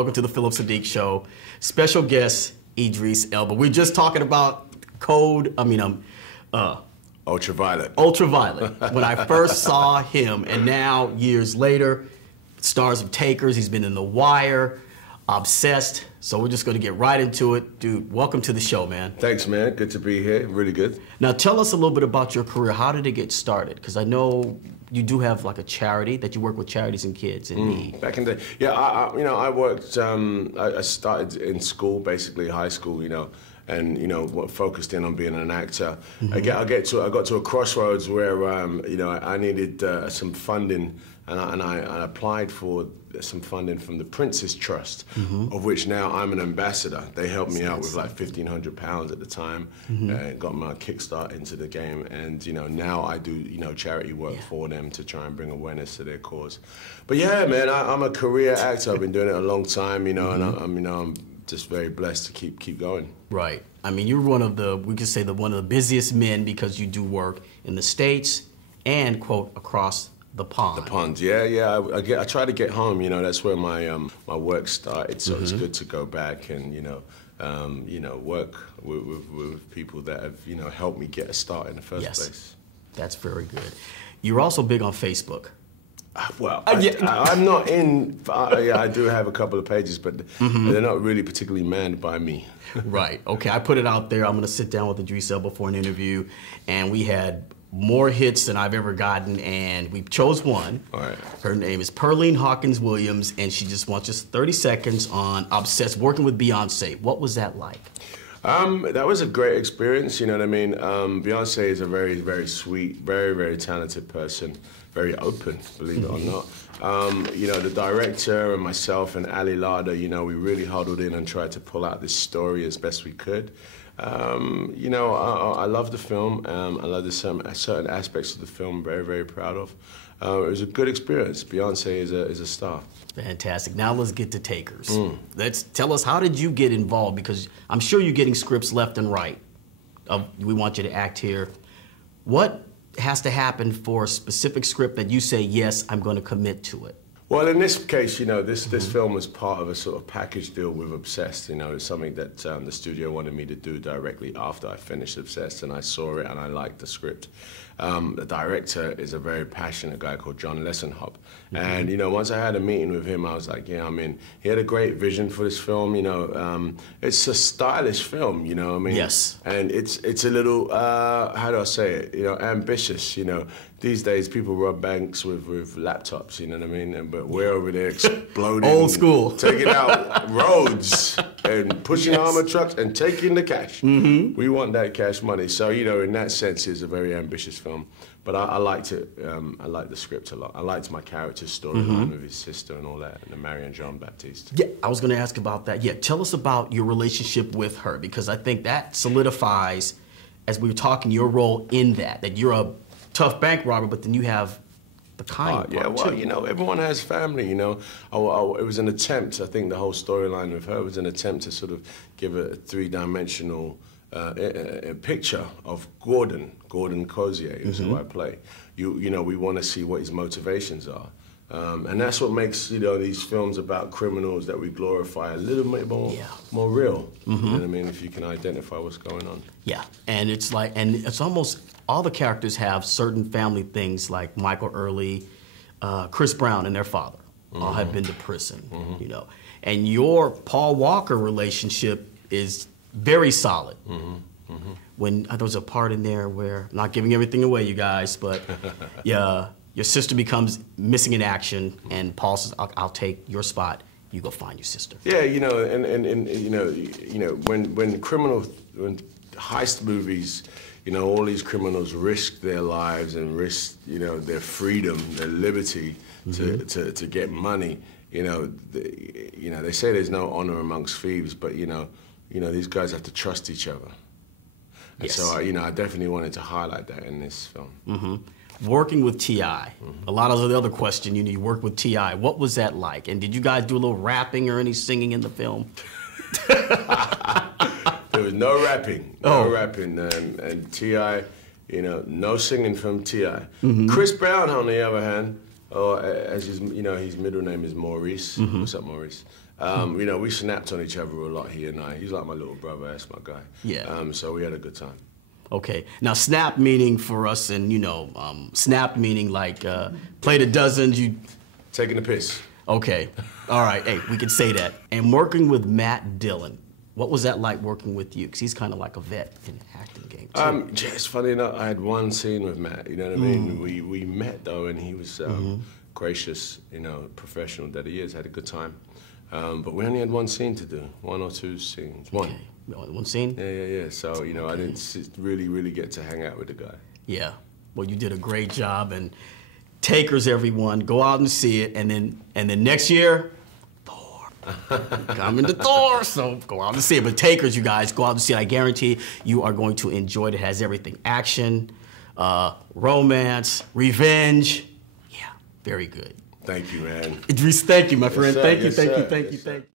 welcome to the Phillip Siddiq Show. Special guest, Idris Elba. We're just talking about Ultraviolet. Ultraviolet. When I first saw him, and now years later, stars of Takers, he's been in The Wire, Obsessed. So we're just going to get right into it. Dude, welcome to the show, man. Thanks, man. Good to be here. Really good. Now, tell us a little bit about your career. How did it get started? Because I know you do have like a charity that you work with charities and kids in need. Back in the day, yeah, I worked. I started in school, basically high school, and focused in on being an actor. I got to a crossroads where I needed some funding, and I applied for some funding from the Prince's Trust, of which now I'm an ambassador. They helped me out with like £1,500 at the time, and got my kickstart into the game. And now I do charity work for them to try and bring awareness to their cause. But yeah, man, I'm a career actor. I've been doing it a long time, and I'm just very blessed to keep going. Right. I mean, you're one of the, we could say, one of the busiest men because you do work in the States and, quote, across the pond. The pond, yeah. I try to get home. That's where my my work started. So it's good to go back and work with people that have helped me get a start in the first place. That's very good. You're also big on Facebook. Well, I'm not in. I do have a couple of pages, but they're not really particularly manned by me. Right. Okay. I put it out there. I'm going to sit down with Idris Elba for an interview, and we had more hits than I've ever gotten, and we chose one. All right. Her name is Pearline Hawkins Williams, and she just wants just 30 seconds on Obsessed, working with Beyonce. What was that like? That was a great experience, you know what I mean? Beyonce is a very, very sweet, very, very talented person, very open, believe it or not. The director and myself and Ali Larder, we really huddled in and tried to pull out this story as best we could. I love the film. I love the certain aspects of the film I'm very, very proud of. It was a good experience. Beyonce is a star. Fantastic. Now let's get to Takers. Tell us, how did you get involved? Because I'm sure you're getting scripts left and right. We want you to act here. What has to happen for a specific script that you say, yes, I'm going to commit to it? Well, in this case, this film was part of a sort of package deal with Obsessed. It's something that the studio wanted me to do directly after I finished Obsessed, and I saw it and I liked the script. The director is a very passionate guy called John Lessenhop. And, once I had a meeting with him, I was like, yeah, he had a great vision for this film, It's a stylish film, Yes. And it's a little, how do I say it, ambitious, These days, people rob banks with laptops, you know what I mean? But we're over there exploding. Old school. Taking out roads and pushing armored trucks and taking the cash. We want that cash money. So, in that sense, it's a very ambitious film. But I liked it. I liked the script a lot. I liked my character's storyline with his sister and all that, and the Marion Jean Baptiste. Yeah, I was going to ask about that. Yeah, tell us about your relationship with her, because I think that solidifies, as we were talking, your role in that you're a tough bank robber, but then you have the kind yeah, well, too. Everyone has family, it was an attempt, I think the whole storyline with her was an attempt to sort of give a three-dimensional picture of Gordon Cozier, is who I play. We want to see what his motivations are. And that's what makes, these films about criminals that we glorify a little bit more real. You know what I mean? If you can identify what's going on. Yeah, and it's almost, all the characters have certain family things, like Michael Early, Chris Brown and their father all have been to prison, And your Paul Walker relationship is very solid. When there was a part in there where, I'm not giving everything away, you guys, but your sister becomes missing in action, and Paul says, I'll take your spot. You go find your sister. Yeah, when heist movies, all these criminals risk their lives and risk, their freedom, their liberty to get money. They say there's no honor amongst thieves, but these guys have to trust each other. And Yes. so, I definitely wanted to highlight that in this film. Working with T.I., a lot of the other question, you worked with T.I. What was that like? And did you guys do a little rapping or any singing in the film? There was no rapping, and T.I., no singing from T.I. Chris Brown, on the other hand, Oh, as his middle name is Maurice. What's up, Maurice? We snapped on each other a lot, he and I. He's like my little brother, that's my guy. Yeah. So we had a good time. Okay. Now, snap meaning for us, and snap meaning like play the dozens. You taking the piss. Okay. All right. Hey, we can say that. And working with Matt Dillon, what was that like working with you? Because he's kind of like a vet in the acting game too. It's funny enough. I had one scene with Matt. You know what I mean? We met though, and he was gracious. Professional that he is. Had a good time. But we only had one scene to do. 1 or 2 scenes. One. Okay. One scene? Yeah. So, I didn't really get to hang out with the guy. Yeah. Well, you did a great job, and takers, everyone, go out and see it, and then next year, Thor. Coming to Thor, so go out and see it. But takers, you guys, go out and see it. I guarantee you are going to enjoy it. It has everything: action, romance, revenge. Yeah, very good. Thank you, man. Idris, thank you, my friend. Yes, sir. Thank you, Yes, thank you, sir. thank you, Yes, thank you.